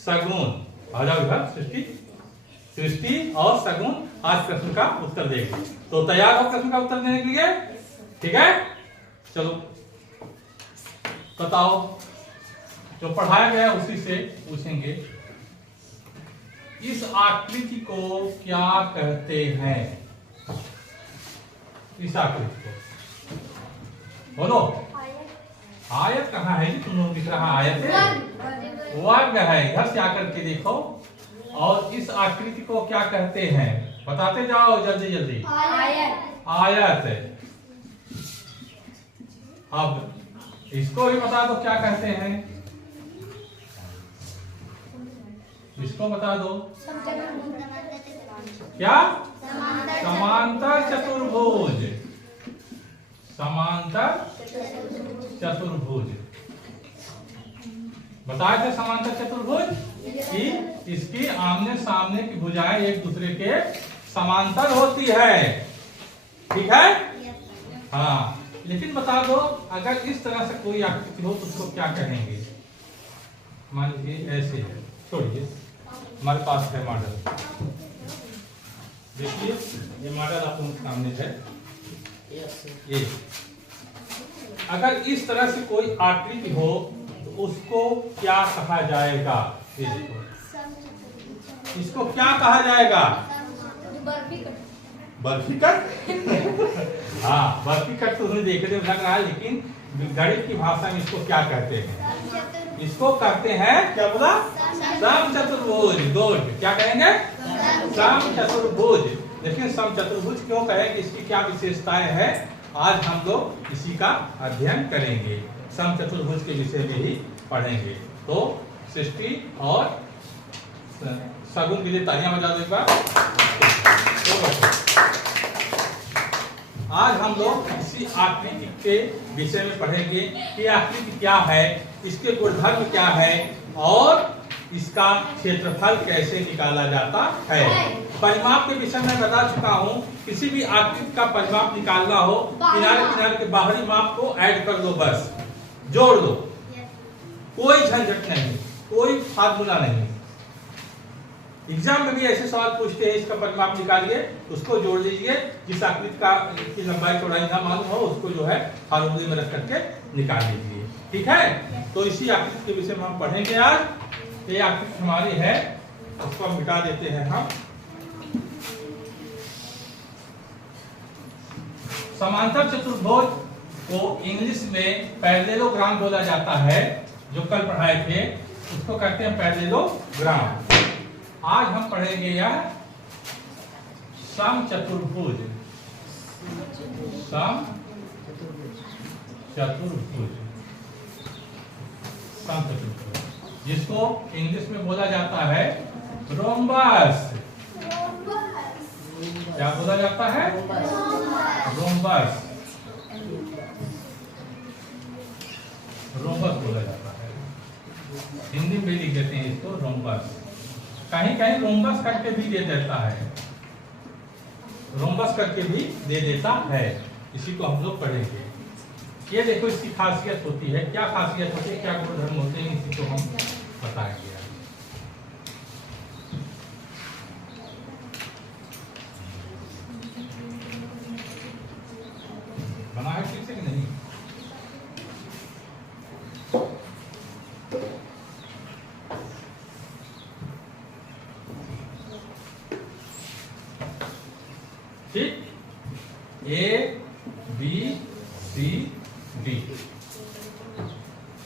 सगुन। आ जाओ इधर सृष्टि, सृष्टि और सगुन आज प्रश्न का उत्तर देंगे। तो तैयार हो प्रश्न का उत्तर देने के लिए? ठीक है, चलो बताओ, जो पढ़ाया गया उसी से पूछेंगे। इस आकृति को क्या कहते हैं? इस आकृति को बोलो। आयत कहाँ है? तुम लोग दिख रहा आयत है, वर्ग है। इधर से आकर के देखो। और इस आकृति को क्या कहते हैं? बताते जाओ जल्दी जल्दी। आयत है। अब इसको भी बता दो क्या कहते हैं? इसको बता दो क्या? समांतर चतुर्भुज। समांतर चतुर्भुज बताए थे। समांतर चतुर्भुज कि इसकी आमने सामने की भुजाएं एक दूसरे के समांतर होती है। ठीक है, हाँ। लेकिन बता दो, अगर इस तरह से कोई आकृति हो तो उसको क्या कहेंगे? मान लीजिए ऐसे है, छोड़िए, हमारे पास है मॉडल। देखिए ये मॉडल आप लोगों के सामने है। ये अगर इस तरह से कोई आकृति हो तो उसको क्या कहा जाएगा? इसको क्या कहा जाएगा? बर्फी कट। हाँ, बर्फी कट तो तुम्हें देखने में लग रहा है, लेकिन गणित की भाषा में इसको क्या कहते हैं? इसको कहते हैं क्या बोला? समचतुर्भुज। गुड। क्या कहेंगे? समचतुर्भुज। लेकिन समचतुर्भुज क्यों कहेंगे? इसकी क्या विशेषताएं हैं? आज हम लोग इसी का अध्ययन करेंगे। समचतुर्भुज के विषय में ही पढ़ेंगे। तो सृष्टि और सगुन के लिए तालियां बजा दो एक बार। आज हम लोग इसी आकृति के विषय में पढ़ेंगे कि आकृति क्या है, इसके गुणधर्म क्या है और इसका क्षेत्रफल कैसे निकाला जाता है। परिमाप के विषय में बता चुका हूँ। किसी भी आकृति का परिमाप निकालना हो, किनारे किनारे के बाहरी माप को ऐड कर दो, बस जोड़ दो, कोई झंझट नहीं, कोई फार्मूला नहीं। एग्जाम में भी ऐसे सवाल पूछते हैं, इसका परिमाप निकालिए, उसको जोड़ लीजिए। जिस आकृति का की लंबाई चौड़ाई ना मालूम हो उसको जो है फार्मूले में रख करके निकाल लीजिए। ठीक है, तो इसी आकृति के विषय में हम पढ़ेंगे आज। ये आकृति हमारी है, उसको हम मिटा देते हैं हम। समांतर चतुर्भुज को इंग्लिश में पैरेललोग्राम बोला जाता है। जो कल पढ़ाए थे उसको कहते हैं पैरेललोग्राम। आज हम पढ़ेंगे यह समचतुर्भुज। समचतुर्भुज, समचतुर्भुज, जिसको इंग्लिश में बोला जाता है रोम्बस। क्या बोला जाता है? रोम्बस। रोम्बस बोला जाता है। हिंदी में लिख देते हैं इसको रोम्बस। कहीं कहीं रोम्बस करके भी दे देता है, रोम्बस करके भी दे देता है। इसी को हम लोग पढ़ेंगे। ये देखो इसकी खासियत होती है। क्या खासियत होती है, क्या गुणधर्म होते हैं, इसी को हम बताएंगे। बना है ठीक से कि नहीं? ठीक, ए बी सी डी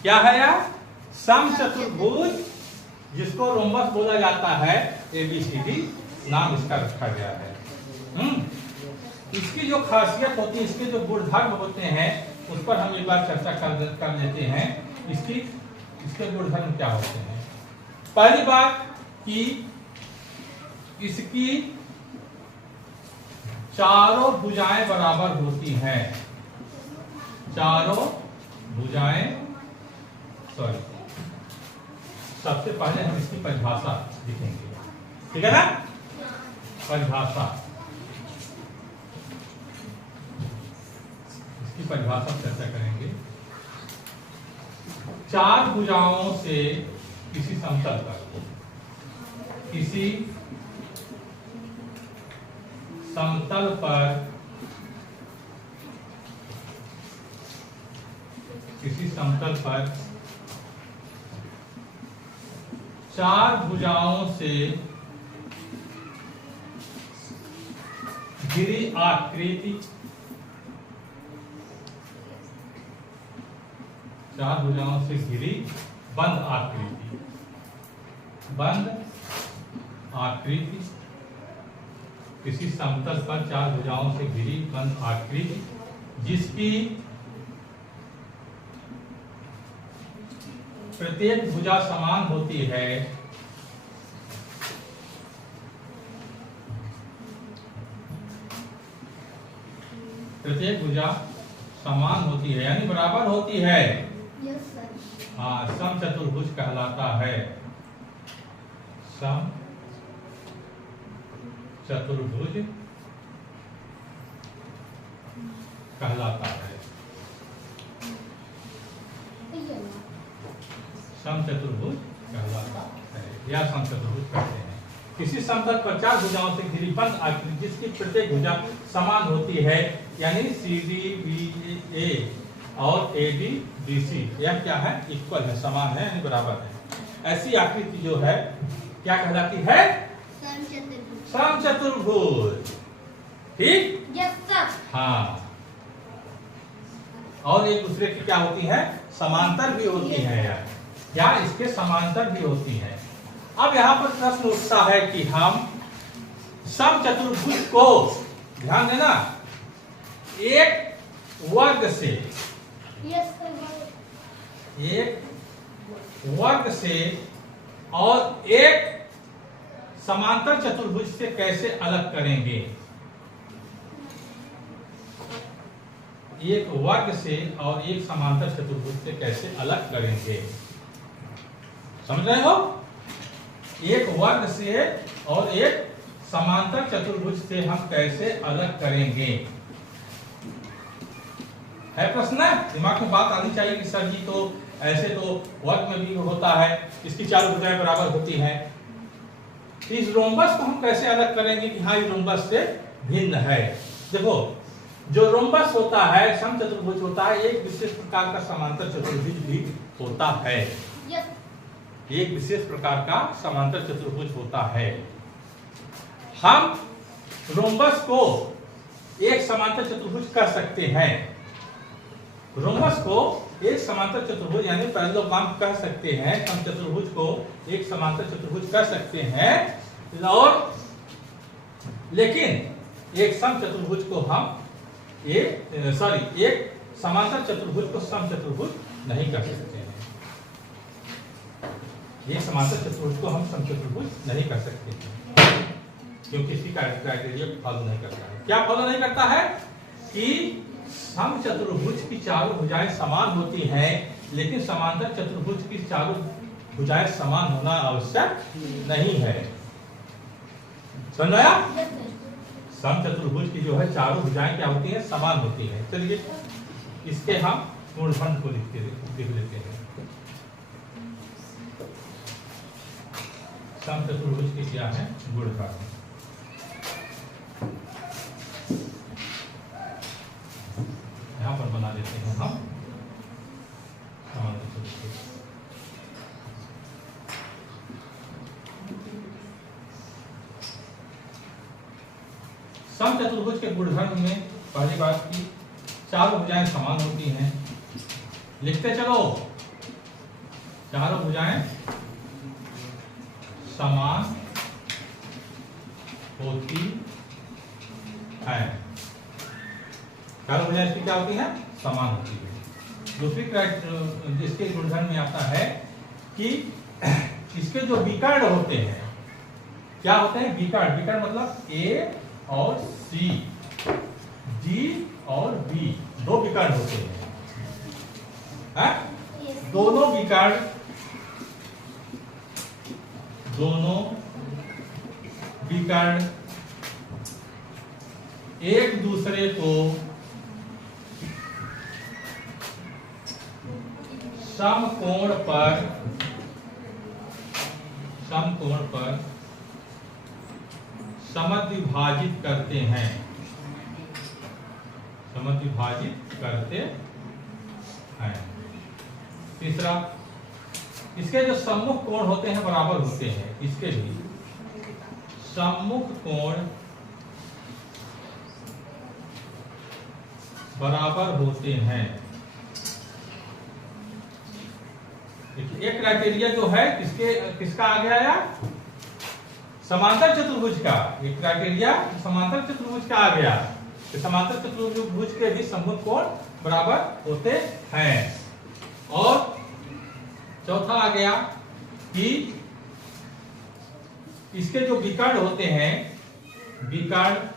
क्या है यार? समचतुर्भुज, जिसको रोम्बस बोला जाता है। ए बी सी डी नाम इसका रखा गया है। इसकी जो खासियत होती है, इसके जो गुणधर्म होते हैं, उस पर हम एक बार चर्चा कर लेते हैं। इसके गुणधर्म क्या होते हैं? पहली बात कि इसकी चारों भुजाएं बराबर होती हैं। चारों भुजाएं, सॉरी, सबसे पहले हम इसकी परिभाषा लिखेंगे। ठीक है ना? परिभाषा, इसकी परिभाषा चर्चा करेंगे। चार भुजाओं से किसी समतल पर, किसी समतल पर, किसी समतल पर चार भुजाओं से घिरी आकृति, चार भुजाओं से घिरी बंद आकृति, बंद आकृति, किसी समतल पर चार भुजाओं से घिरी बंद आकृति जिसकी प्रत्येक भुजा समान होती है, प्रत्येक भुजा समान होती है यानी बराबर होती है। Yes sir. हाँ, समचतुर्भुज कहलाता है, समचतुर्भुज कहलाता है, समचतुर्भुज कहलाता है या समचतुर्भुज कहते हैं। किसी समतल पर चार भुजाओं से घिरी बंद आकृति जिसकी प्रत्येक भुजा समान होती है यानी CDBA और ADBC, यह क्या है? इक्वल है, समान है यानी बराबर है। ऐसी आकृति जो है क्या कहलाती है? समचतुर्भुज। ठीक? Yes sir. हाँ, और एक दूसरे की क्या होती है? समांतर भी होती है या इसके समांतर भी होती है। अब यहाँ पर प्रश्न उठता है कि हम समचतुर्भुज को, ध्यान देना, एक वर्ग से, यस सर, एक वर्ग से और एक समांतर चतुर्भुज से कैसे अलग करेंगे? एक वर्ग से और एक समांतर चतुर्भुज से कैसे अलग करेंगे? समझ रहे हो? एक वर्ग से और एक समांतर चतुर्भुज से हम कैसे अलग करेंगे, है प्रश्न। दिमाग में बात आनी चाहिए कि सर जी तो ऐसे तो वर्ग में भी होता है, इसकी चारों भुजाएं बराबर होती हैं, इस रोम्बस को हम कैसे अलग करेंगे कि हाँ ये रोम्बस से भिन्न है। देखो, जो रोम्बस होता है, समचतुर्भुज होता है, एक विशेष प्रकार का समांतर चतुर्भुज भी होता है। यस। एक विशेष प्रकार का समांतर चतुर्भुज होता है। हम रोम्बस को एक समांतर चतुर्भुज कर सकते हैं, रोम्बस को एक समांतर चतुर्भुज यानी पैरेललोग्राम कह सकते हैं, समचतुर्भुज को एक समांतर चतुर्भुज कर सकते हैं, और लेकिन एक समचतुर्भुज को हम एक समांतर चतुर्भुज को समचतुर्भुज नहीं कर सकते हैं। एक समांतर चतुर्भुज को हम समचतुर्भुज नहीं कर सकते हैं क्योंकि इसकी क्राइटेरिया फॉलो नहीं करता है। क्या फॉलो नहीं करता है? कि समचतुर्भुज की चारों भुजाएं समान होती हैं, लेकिन समांतर चतुर्भुज की चारों भुजाएं समान होना आवश्यक नहीं है। समझाया? समचतुर्भुज की जो है चारों भुजाएं क्या होती हैं? समान होती हैं। चलिए इसके हम गुणनफल को लिख लेते हैं। समचतुर्भुज की क्या है? गुणनफल। यहाँ पर बना देते हैं हम समचतुर्भुज के गुणधर्म में पहली बात की चारों भुजाएं समान होती हैं। लिखते चलो, चारों भुजाएं समान होती हैं। चारों भुजाएं इसकी क्या होती है? समान होती है। दूसरी जिसके गुणधर्म में आता है कि इसके जो विकर्ण होते हैं, क्या होते हैं? विकर्ण। विकर्ण मतलब A और C, D और B, दो विकर्ण होते हैं। दोनों विकर्ण एक दूसरे को समकोण पर समकोण पर समद्विभाजित करते हैं, समद्विभाजित करते हैं। तीसरा, इसके जो सम्मुख कोण होते हैं बराबर होते हैं, इसके भी सम्मुख कोण बराबर होते हैं। देखिए एक क्राइटेरिया जो है किसका आ गया यार, समांतर चतुर्भुज का। एक क्राइटेरिया समांतर चतुर्भुज का आ गया, तो समांतर चतुर्भुज के भी सम्मुख कोण बराबर होते हैं। और चौथा आ गया कि इसके जो विकर्ण होते हैं, विकर्ण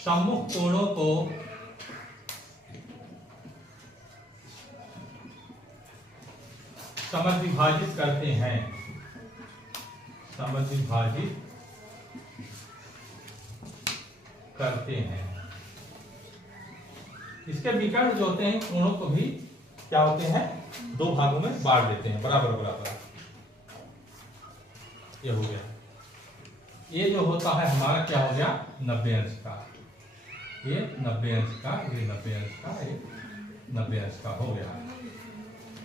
सम्मुख कोणों को समद्विभाजित करते हैं, समद्विभाजित करते हैं। इसके विकर्ण जो होते हैं कोणों को भी क्या होते हैं, दो भागों में बांट देते हैं, बराबर बराबर। ये हो गया। ये जो होता है हमारा क्या हो गया, 90 अंश का। ये 90 अंश का, ये 90 अंश का, ये 90 अंश का हो गया।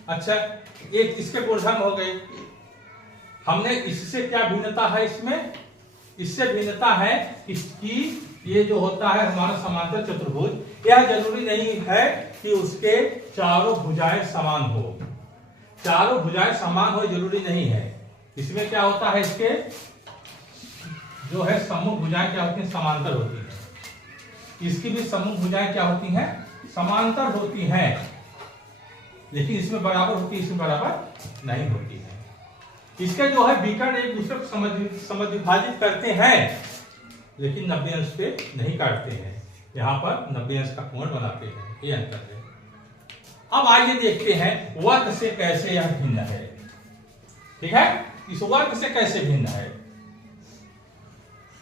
अच्छा, एक इसके गुणधर्म हो गए। हमने इससे क्या भिन्नता है इसमें, इससे भिन्नता है इसकी, ये जो होता है हमारा समांतर चतुर्भुज, यह जरूरी नहीं है कि उसके चारों भुजाएं समान हो। चारों भुजाएं समान हो जरूरी नहीं है। इसमें क्या होता है, इसके जो है सम्मुख भुजाएं क्या होती हैं, समांतर होती हैं। इसकी भी सम्मुख भुजाएं क्या होती हैं, समांतर होती हैं, लेकिन इसमें बराबर होती है, इसमें बराबर नहीं होती है। इसके जो है विकर्ण एक दूसरे को समद्विभाजित करते हैं, लेकिन 90 अंश पे नहीं काटते हैं। यहाँ पर 90 अंश का कोण बनाते हैं, ये अंतर है। अब आइए देखते हैं वर्ग से कैसे यह भिन्न है। ठीक है, इस वर्ग से कैसे भिन्न है।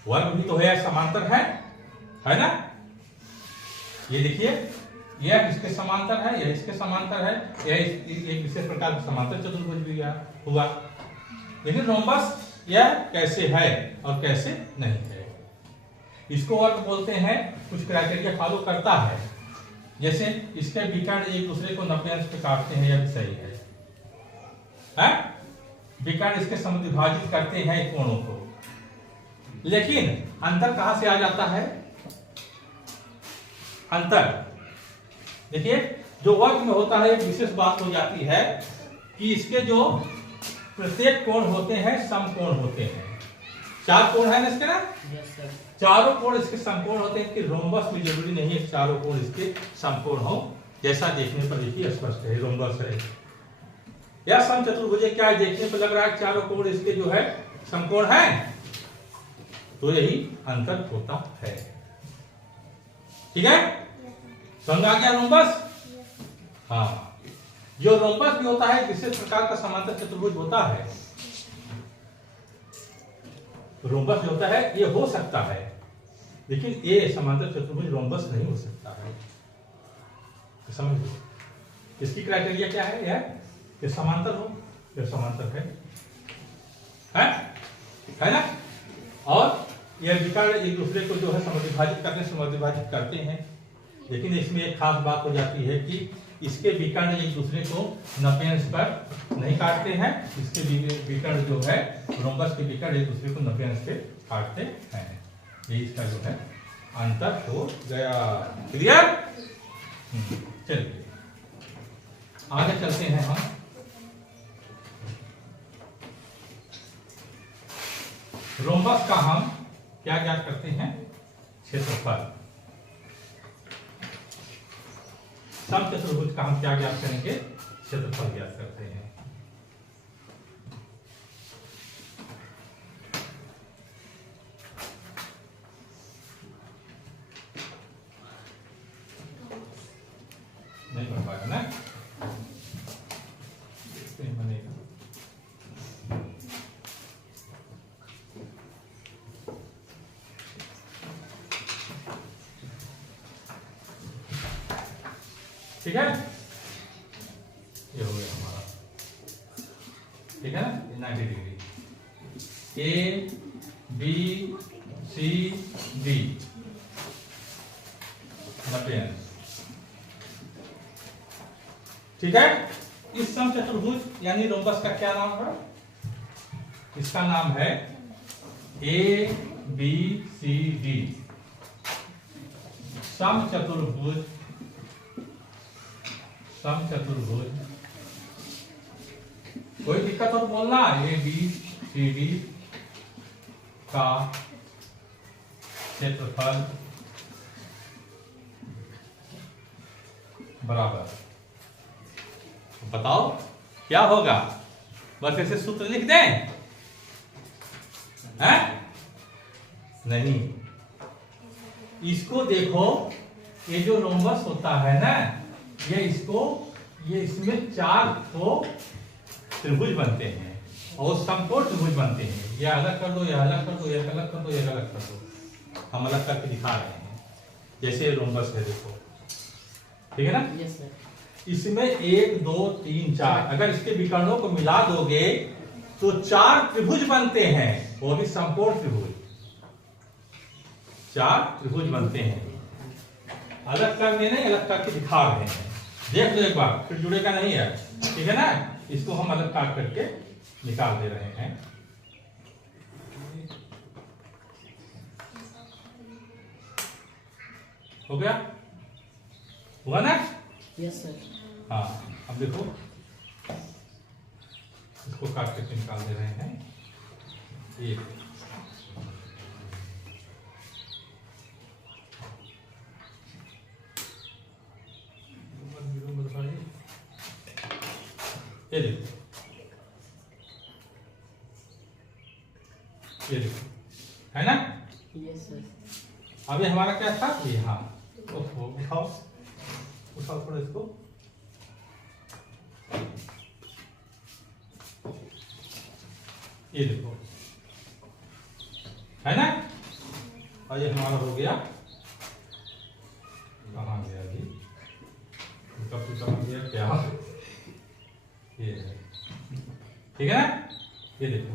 वर्ग भी तो है, समांतर है ना। ये देखिए, यह इसके समांतर है, यह इसके समांतर है, यह एक विशेष प्रकार का समांतर चतुर्भुज भी हुआ। लेकिन रोम्बस यह कैसे है और कैसे नहीं है, इसको वर्ग बोलते हैं। कुछ क्राइटेरिया फॉलो करता है, जैसे इसके विकर्ण एक दूसरे को 90 अंश पे काटते हैं, यह भी सही है। विकर्ण इसके समद्विभाजित करते हैं कोणों को, लेकिन अंतर कहां से आ जाता है, अंतर देखिए जो वर्ग में होता है, एक विशेष बात हो जाती है कि इसके जो प्रत्येक कोण होते हैं समकोण होते हैं। 4 कोण है ना इसके ना, चारों कोण इसके समकोण होते हैं। कि रोम्बस में जरूरी नहीं है चारों कोण इसके समकोण हो, जैसा देखने पर देखिए स्पष्ट है रोम्बस है या समचतुर्भुज। क्या है, देखने पर लग रहा है चारों कोण इसके जो है समकोण है, तो यही अंतर होता है। ठीक है, समझ आ गया रोम्बस। हाँ, जो रोम्बस भी होता है विशेष प्रकार का समांतर चतुर्भुज होता है। रोम्बस जो होता है ये हो सकता है, लेकिन ये समांतर चतुर्भुज रोम्बस नहीं हो सकता है। तो समझ लो इसकी क्राइटेरिया क्या है, यह समांतर हो, यह समांतर है ना। और यह विकर्ण एक दूसरे को जो है समद्विभाजित करते हैं। लेकिन इसमें एक खास बात हो जाती है कि इसके विकर्ण एक दूसरे को 90 अंश पर नहीं काटते हैं। इसके विकर्ण जो है रोम्बस के विकर्ण एक दूसरे को 90 अंश पे काटते हैं। ये इसका जो है अंतर हो गया। क्लियर, चलिए आगे चलते हैं हम। रोम्बस का हम क्या ज्ञात करते हैं, क्षेत्रफल। समचतुर्भुज का हम क्या ज्ञात करेंगे, क्षेत्रफल ज्ञात करते हैं। नहीं बन पाएगा ना, नहीं बनेगा। ठीक है, ठीक है ना, 90 degree. A B C D 90 अंश। ठीक है। इस समचतुर्भुज यानी रोम्बस का क्या नाम है? इसका नाम है ए बी सी डी समचतुर्भुज। समचतुर्भुज कोई दिक्कत हो तो बोलना। ए बी सी डी का क्षेत्रफल बराबर, बताओ क्या होगा? बस ऐसे सूत्र लिख दें? हैं? नहीं, इसको देखो, ये जो रोम्बस होता है ना, ये इसमें 4 तो त्रिभुज बनते हैं और समकोण त्रिभुज बनते हैं। ये अलग कर दो, ये अलग कर दो, ये अलग कर दो, ये अलग कर दो। हम अलग करके दिखा रहे हैं। जैसे रोम्बस है, देखो, ठीक है ना? Yes sir. इसमें 1 2 3 4, अगर इसके विकर्णों को मिला दोगे तो 4 त्रिभुज बनते हैं, वो भी समकोण त्रिभुज। 4 त्रिभुज बनते हैं। अलग करके नहीं, अलग करके दिखा रहे हैं। देख लो एक बार, फिर जुड़ेगा नहीं है, ठीक है ना? इसको हम अलग काट करके निकाल दे रहे हैं। हो गया? हुआ ना? Yes sir. हाँ, अब देखो, इसको काट करके निकाल दे रहे हैं। ये देखो, ये देखो, है ना? Yes sir. अभी हमारा क्या था? ये, हाँ, उठाओ उठाओ थोड़ा इसको। ये देखो, है ना? और ये हमारा हो गया, कहाँ गया अभी? कहाँ गया क्या? ये है, ठीक है ना? ये देखो,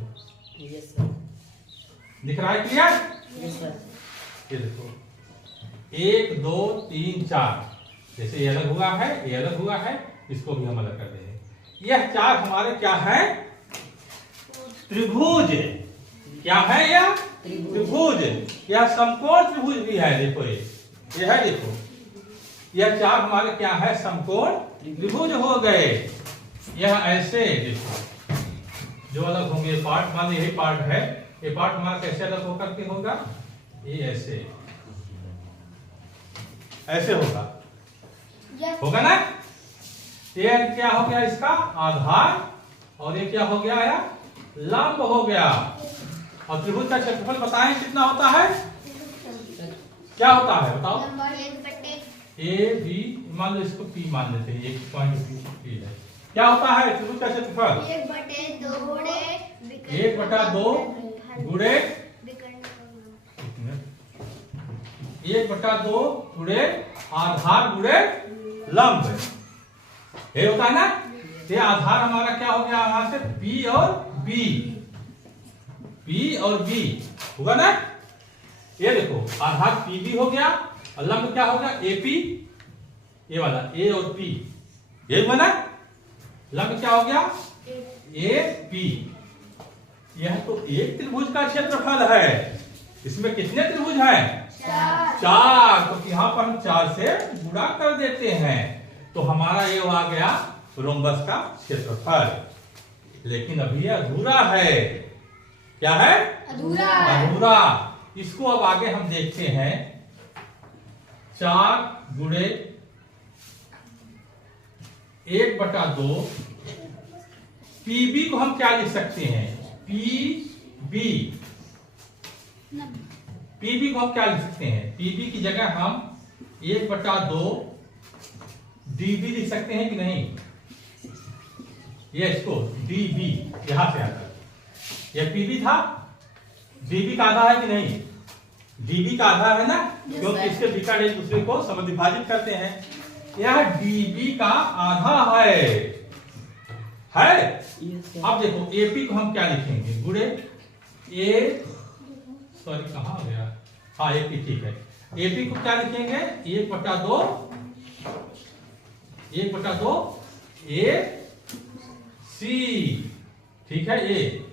यस सर। दिख रहा है क्लियर? Yes sir. ये देखो, 1 2 3 4, जैसे ये अलग हुआ है, ये अलग हुआ है, इसको भी हम अलग कर देंगे। यह 4 हमारे क्या है? त्रिभुज। क्या है यह? त्रिभुज। यह समकोण त्रिभुज भी है। देखो, ये है, देखो, यह 4 हमारे क्या है? समकोण त्रिभुज हो गए। यह ऐसे देखो, जो अलग होंगे पार्ट, मान यही पार्ट है, ये पार्ट हमारा कैसे अलग होकर के होगा? ये ऐसे ऐसे होगा, होगा ना? ये क्या हो गया? इसका आधार, और ये क्या हो गया? यार लंब हो गया। और त्रिभुज का क्षेत्रफल बताएं कितना होता है? क्या होता है बताओ? ए बी, मान लो इसको P मान लेते हैं, 1.2 है। क्या होता है त्रिभुज का क्षेत्रफल? 1/2 गुणे 1/2 गुणे आधार गुणे लंब, ये होता है ना? ये आधार हमारा क्या हो गया? हमारे से P और B, P और B होगा ना? ये देखो, आधार PB हो गया और लंब क्या हो गया? AP, ये वाला A और P, ये हुआ ना? लंब क्या हो गया? AP। यह तो एक त्रिभुज का क्षेत्रफल है। इसमें कितने त्रिभुज हैं? 4। तो यहाँ पर हम 4 से गुणा कर देते हैं, तो हमारा ये आ गया रोम्बस का क्षेत्रफल। लेकिन अभी यह अधूरा है। क्या है? अधूरा। इसको अब आगे हम देखते हैं। 4 गुणे 1/2, PB को हम क्या लिख सकते हैं? PB को हम क्या लिख सकते हैं? PB की जगह हम 1/2 DB लिख सकते हैं कि नहीं? ये इसको DB यहां से आता, यह PB था, DB का आधा है कि नहीं? DB का आधा है ना, क्योंकि इसके विकर्ण एक दूसरे को समविभाजित करते हैं। यह DB का आधा है। Yes sir. अब देखो एपी को हम क्या लिखेंगे गुड़े ए, सॉरी कहाँ आ गया, हाँ एपी ठीक है। एपी को क्या लिखेंगे 1/2 ए सी, ठीक है। ए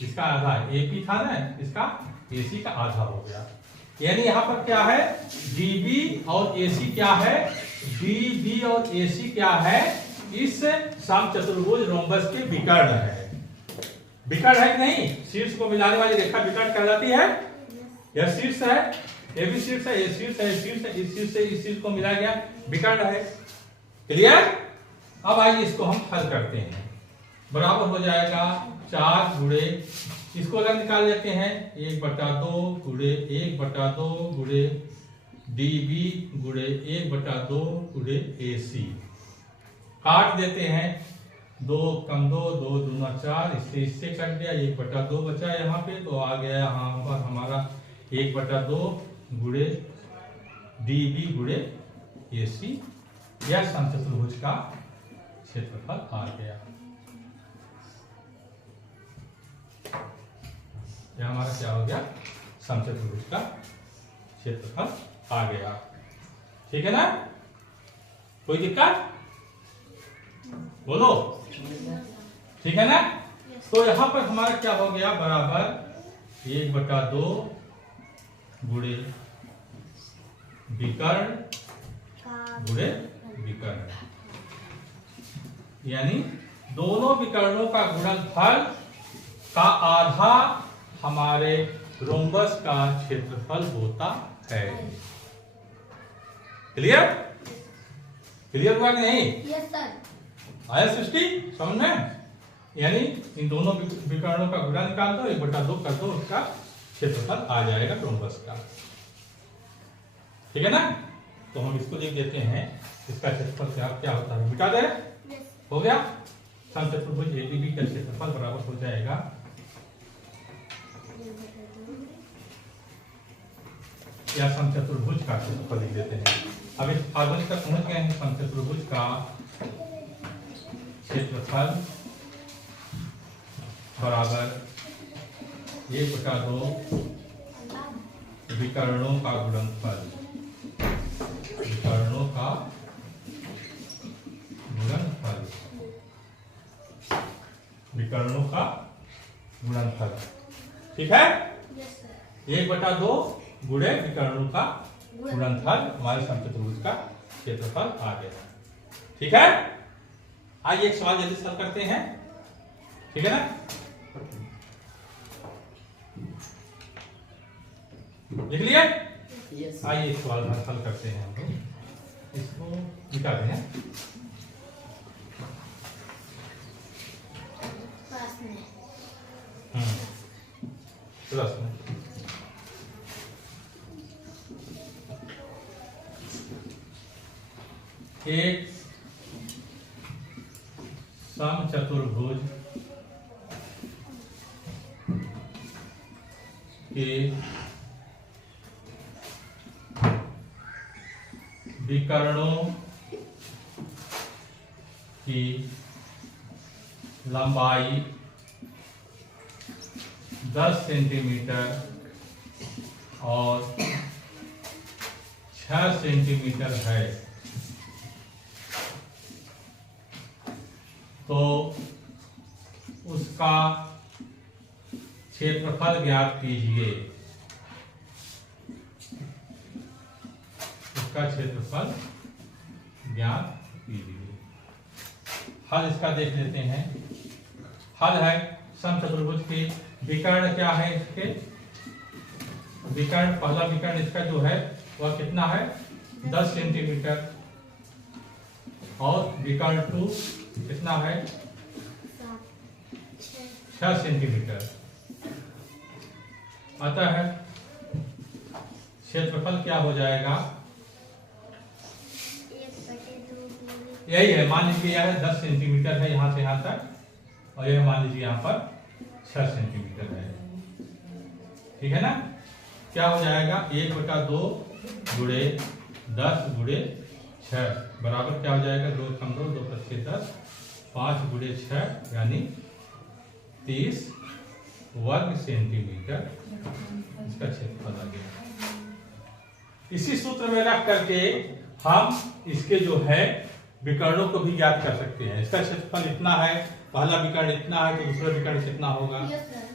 इसका आधा एपी था ना, इसका एसी का आधा हो गया। यानी यहाँ पर क्या है डीबी और एसी क्या है, डीबी और एसी क्या है, इस समचतुर्भुज रोम्बस के विकर्ण है। विकर्ण है कि नहीं, शीर्ष को मिलाने वाली रेखा विकर्ण कहलाती है। यह शीर्ष है, ये भी शीर्ष है, ये शीर्ष है, शीर्ष है, इस शीर्ष से इस शीर्ष को मिला गया, विकर्ण है। क्लियर। अब आइए इसको हम हल करते हैं। बराबर हो जाएगा 4 गुणे, इसको अलग निकाल लेते हैं 1/2 गुणे 1/2 गुणे डीबी गुणे 1/2 गुणे एसी। काट देते हैं, 2 कम 2 2 दूना 4, इससे कट गया, 1/2 बचा यहाँ पे, तो आ गया यहाँ पर हमारा 1/2 गुणे डीबी गुणे एसी। यह समचतुर्भुज का क्षेत्रफल आ गया। यह हमारा क्या हो गया, समचतुर्भुज का क्षेत्रफल आ गया। ठीक है ना, कोई दिक्कत बोलो, ठीक है ना। तो यहां पर हमारा क्या हो गया, बराबर 1/2 गुणे विकर्ण गुणे विकर्ण, यानी दोनों विकर्णों का गुणनफल का आधा हमारे रोम्बस का क्षेत्रफल होता है। क्लियर, क्लियर हुआ कि नहीं? Yes sir. आया सृष्टि समझ में? यानी इन दोनों विकर्णों का गुणा निकाल दो, 1/2 कर दो, उसका क्षेत्रफल आ जाएगा रोम्बस का। ठीक है ना। तो हम इसको लिख देते हैं, इसका क्षेत्रफल क्या होता है, मिटा दे। हो गया, समचतुर्भुज एबीबी का क्षेत्रफल बराबर हो जाएगा, या समचतुर्भुज का क्षेत्रफल लिख देते हैं। अब इस फॉर्मूले तक पहुंच गए हैं। समचतुर्भुज का क्षेत्रफल बराबर 1/2 विकर्णों का गुणनफल, विकर्णों का गुणनफल, विकर्णों का गुणनफल। ठीक है, 1/2 गुणे विकर्णों का गुणनफल हमारे समचतुर्भुज का क्षेत्रफल आ गया। ठीक है, आइए एक सवाल जल्दी से हल करते हैं। ठीक है ना, लिख लिए? Yes. आइए एक सवाल हल करते हैं हम लोग, इसको मिटा दें। प्रश्न एक समचतुर्भुज के विकर्णों की लंबाई 10 सेंटीमीटर और 6 सेंटीमीटर है, तो उसका क्षेत्रफल ज्ञात कीजिए। उसका क्षेत्रफल ज्ञात कीजिए। हल इसका देख लेते हैं। हल है, समचतुर्भुज के विकर्ण क्या है, इसके विकर्ण, पहला विकर्ण इसका जो है वह कितना है 10 सेंटीमीटर, और विकर्ण 2 कितना है 6 सेंटीमीटर। अतः क्षेत्रफल क्या हो जाएगा, यही है, मान लीजिए यह 10 सेंटीमीटर है यहाँ से यहाँ तक, और यह मान लीजिए यहाँ पर 6 सेंटीमीटर है। ठीक है ना, क्या हो जाएगा 1/2 गुणे 10 गुणे 6 बराबर क्या हो जाएगा, 2 कम 2 2 + 10, 5 गुणे 6 यानी 30 वर्ग सेंटीमीटर इसका क्षेत्रफल आ गया। इसी सूत्र में रख करके हम इसके जो है विकर्णों को भी ज्ञात कर सकते हैं। इसका क्षेत्रफल इतना है, पहला विकर्ण इतना है तो दूसरा विकर्ण कितना होगा। Yes sir.